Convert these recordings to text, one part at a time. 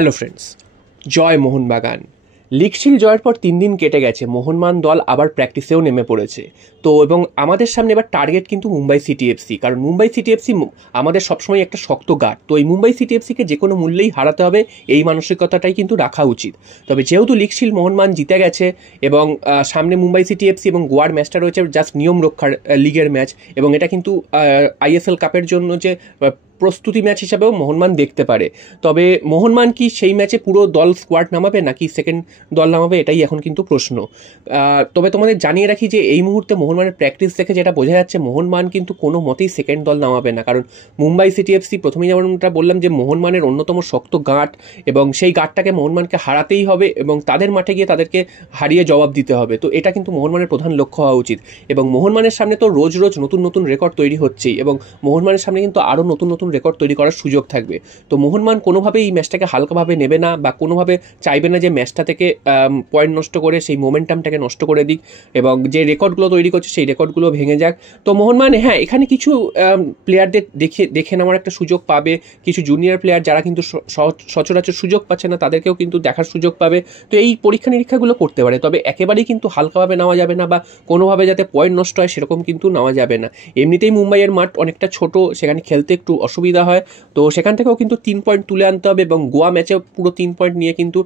Hello friends, জয় মোহনবাগান। লিগশিল জয়ের পর 3 দিন কেটে গেছে, মোহনবাগান দল আবার প্র্যাকটিসেও নেমে পড়েছে। তো এবং আমাদের সামনে এবার টার্গেট কিন্তু মুম্বাই সিটি এফসি, কারণ মুম্বাই সিটি এফসি আমাদের সবসময় একটা শক্ত গার্ড। তো এই মুম্বাই সিটি এফসিকে যে কোনো মূল্যেই হারাতে হবে, এই মানসিকতাটাই কিন্তু রাখা উচিত। তবে যেহেতু লিগশিল মোহনবাগান জিতে গেছে এবং সামনে মুম্বাই সিটি এফসি এবং গোয়ার ম্যাচটা রয়েছে জাস্ট নিয়ম রক্ষার লিগের ম্যাচ, এবং এটা কিন্তু আইএসএল কাপের জন্য যে প্রস্তুতি ম্যাচ হিসাবেও মোহনবাগান দেখতে পারে। তবে মোহনবাগান কি সেই ম্যাচে পুরো দল স্কোয়াড নামাবে নাকি সেকেন্ড দল নামাবে, এটাই এখন কিন্তু প্রশ্ন। তবে তোমাদের জানিয়ে রাখি যে এই মুহূর্তে মোহনবাগানের প্র্যাকটিস দেখে যেটা বোঝা যাচ্ছে, মোহনবাগান কিন্তু কোনো মতেই সেকেন্ড দল নামাবে না। কারণ মুম্বাই সিটি এফসি প্রথমেই যেমনটা বললাম যে মোহনবাগানের অন্যতম শক্ত গাঁট, এবং সেই গাঁটটাকে মোহনবাগানকে হারাতেই হবে এবং তাদের মাঠে গিয়ে তাদেরকে হারিয়ে জবাব দিতে হবে। তো এটা কিন্তু মোহনবাগানের প্রধান লক্ষ্য হওয়া উচিত। এবং মোহনবাগানের সামনে তো রোজ রোজ নতুন নতুন রেকর্ড তৈরি হচ্ছেই, এবং মোহনবাগানের সামনে কিন্তু আরও নতুন নতুন রেকর্ড তৈরি করার সুযোগ থাকবে। তো মোহনবাগান কোনোভাবেই এই ম্যাচটাকে হালকাভাবে নেবে না, বা কোনোভাবে চাইবে না যে ম্যাচটা থেকে পয়েন্ট নষ্ট করে সেই মোমেন্টামটাকে নষ্ট করে দিক এবং যে রেকর্ডগুলো তৈরি করছে সেই রেকর্ডগুলো ভেঙে যাক। তো মোহনবাগান হ্যাঁ, এখানে কিছু প্লেয়ারদের দেখে নেওয়ার একটা সুযোগ পাবে, কিছু জুনিয়র প্লেয়ার যারা কিন্তু সচরাচর সুযোগ পাচ্ছে না তাদেরকেও কিন্তু দেখার সুযোগ পাবে। তো এই পরীক্ষা নিরীক্ষাগুলো করতে পারে, তবে একেবারেই কিন্তু হালকাভাবে নেওয়া যাবে না, বা কোনোভাবে যাতে পয়েন্ট নষ্ট হয় সেরকম কিন্তু নেওয়া যাবে না। এমনিতেই মুম্বাইয়ের মাঠ অনেকটা ছোট, সেখানে খেলতে একটু অসুবিধা হয়। তো সেখান থেকেও কিন্তু 3 পয়েন্ট তুলে আনতে হবে, এবং গোয়া ম্যাচেও পুরো 3 পয়েন্ট নিয়ে কিন্তু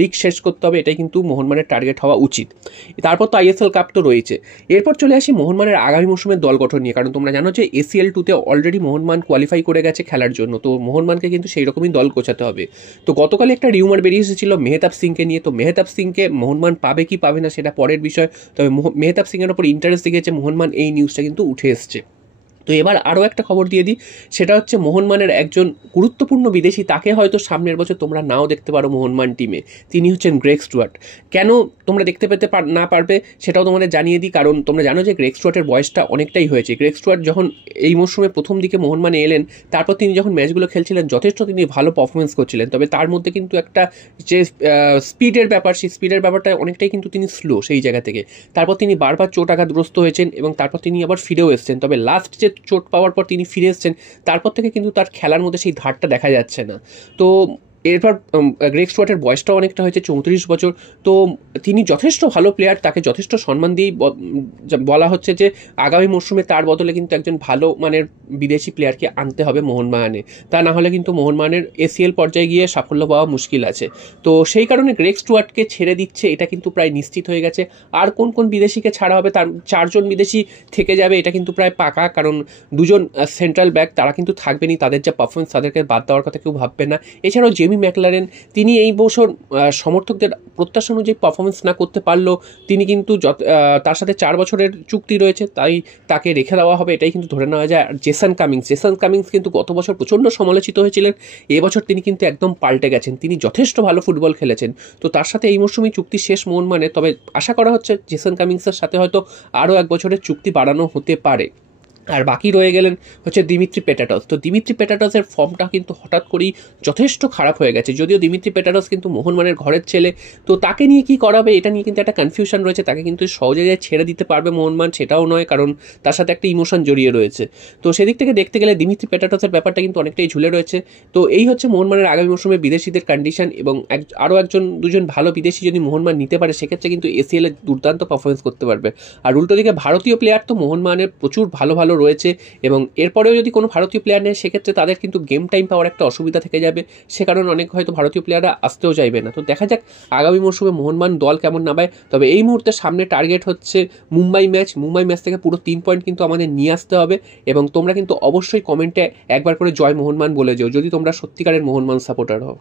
লিগ শেষ করতে হবে, এটাই কিন্তু মোহনবাগানের টার্গেট হওয়া উচিত। তারপর তো আইএসএল কাপ তো রয়েছে। এরপর চলে আসি মোহনবাগানের আগামী মৌসুমের দল গঠন নিয়ে, কারণ তোমরা জানো যে ACL 2-তে অলরেডি মোহনবাগান কোয়ালিফাই করে গেছে খেলার জন্য। তো মোহনবাগানকে কিন্তু সেই রকমই দল গোছাতে হবে। তো গতকালে একটা রিউমার বেরিয়ে এসেছিল মেহতাব সিংকে নিয়ে। তো মেহতাব সিংকে মোহনবাগান পাবে কি পাবে না সেটা পরের বিষয়, তবে মেহতাব সিংয়ের ওপর ইন্টারেস্ট দেখেছে মোহনবাগান, এই নিউজটা কিন্তু উঠে এসছে। তো এবার আরও একটা খবর দিয়ে দিই, সেটা হচ্ছে মোহনবাগানের একজন গুরুত্বপূর্ণ বিদেশি, তাকে হয়তো সামনের বছর তোমরা নাও দেখতে পারো মোহনবাগান টিমে। তিনি হচ্ছেন গ্রেগ স্টুয়ার্ট। কেন তোমরা দেখতে পেতে না পারবে সেটাও তোমাদের জানিয়ে দিই, কারণ তোমরা জানো যে গ্রেগ স্টুয়ার্টের বয়সটা অনেকটাই হয়েছে। গ্রেগ স্টুয়ার্ট যখন এই মরশুমে প্রথম দিকে মোহনবাগানে এলেন, তারপর তিনি যখন ম্যাচগুলো খেলছিলেন যথেষ্ট তিনি ভালো পারফরমেন্স করছিলেন, তবে তার মধ্যে কিন্তু একটা যে স্পিডের ব্যাপার, সেই স্পিডের ব্যাপারটা অনেকটাই কিন্তু তিনি স্লো সেই জায়গা থেকে। তারপর তিনি বারবার চোট আঘাতগ্রস্ত হয়েছেন এবং তারপর তিনি আবার ফিরেও এসেছেন, তবে লাস্ট যে চোট পাওয়ার পর তিনি ফিরে এসেছেন তারপর থেকে কিন্তু তার খেলার মধ্যে সেই ধারটা দেখা যাচ্ছে না। তো এরপর গ্রেগ স্টুয়ার্টের বয়সটাও অনেকটা হয়েছে, 34 বছর। তো তিনি যথেষ্ট ভালো প্লেয়ার, তাকে যথেষ্ট সম্মান দিয়েই বলা হচ্ছে যে আগামী মরশুমে তার বদলে কিন্তু একজন ভালো মানের বিদেশি প্লেয়ারকে আনতে হবে মোহনবাগানে, তা না হলে কিন্তু মোহনবাগানের ACL পর্যায়ে গিয়ে সাফল্য পাওয়া মুশকিল আছে। তো সেই কারণে গ্রেগ স্টুয়ার্টকে ছেড়ে দিচ্ছে, এটা কিন্তু প্রায় নিশ্চিত হয়ে গেছে। আর কোন কোন বিদেশিকে ছাড়া হবে, তার 4 জন বিদেশি থেকে যাবে, এটা কিন্তু প্রায় পাকা, কারণ 2 জন সেন্ট্রাল ব্যাক তারা কিন্তু থাকবেনই, তাদের যা পারফরমেন্স তাদেরকে বাদ দেওয়ার কথা কেউ ভাববে না। এছাড়াও জেমি ম্যাকলারেন, তিনি এই বছর সমর্থকদের প্রত্যাশা অনুযায়ী পারফরমেন্স না করতে পারলেও তিনি কিন্তু তার সাথে 4 বছরের চুক্তি রয়েছে, তাই তাকে রেখে দেওয়া হবে, এটাই কিন্তু ধরে নেওয়া যায়। আর জেসন কামিংস কিন্তু গত বছর প্রচণ্ড সমালোচিত হয়েছিলেন, এবছর তিনি কিন্তু একদম পাল্টে গেছেন, তিনি যথেষ্ট ভালো ফুটবল খেলেছেন। তো তার সাথে এই মরশুমে চুক্তি শেষ মোহনবাগানের, তবে আশা করা হচ্ছে জেসন কামিংসের সাথে হয়তো আরও 1 বছরের চুক্তি বাড়ানো হতে পারে। আর বাকি রয়ে গেলেন হচ্ছে দিমিত্রি পেটাটস। তো দিমিত্রি পেটাটসের ফর্মটা কিন্তু হঠাৎ করেই যথেষ্ট খারাপ হয়ে গেছে, যদিও দিমিত্রি পেটাটস কিন্তু মোহনবাগানের ঘরের ছেলে। তো তাকে নিয়ে কি করাবে এটা নিয়ে কিন্তু একটা কনফিউশন রয়েছে, তাকে কিন্তু সহজে ছেড়ে দিতে পারবে মোহনবাগান সেটাও নয়, কারণ তার সাথে একটা ইমোশন জড়িয়ে রয়েছে। তো সেদিক থেকে দেখতে গেলে দিমিত্রি পেটাটসের ব্যাপারটা কিন্তু অনেকটাই ঝুলে রয়েছে। তো এই হচ্ছে মোহনবাগানের আগামী মৌসুমে বিদেশিদের কন্ডিশন, এবং আরও 1-2জন ভালো বিদেশি যদি মোহনবাগান নিতে পারে সেক্ষেত্রে কিন্তু ACL এ দুর্দান্ত পারফরমেন্স করতে পারবে। আর উল্টো দিকে ভারতীয় প্লেয়ার তো মোহনবাগানের প্রচুর ভালো ভালো রয়েছে, এবং এরপরেও যদি কোনো ভারতীয় প্লেয়ার নেয় সেক্ষেত্রে তাদের কিন্তু গেম টাইম পাওয়ার একটা অসুবিধা থেকে যাবে, সে কারণে অনেক হয়তো ভারতীয় প্লেয়াররা আসতেও চাইবে না। তো দেখা যাক আগামী মৌসুমে মোহনবাগান দল কেমন নামায়। তবে এই মুহূর্তে সামনে টার্গেট হচ্ছে মুম্বাই ম্যাচ থেকে পুরো 3 পয়েন্ট কিন্তু আমাদের নিয়ে আসতে হবে, এবং তোমরা কিন্তু অবশ্যই কমেন্টে একবার করে জয় মোহনবাগান বলে যেও যদি তোমরা সত্যিকারের মোহনবাগান সাপোর্টার হও।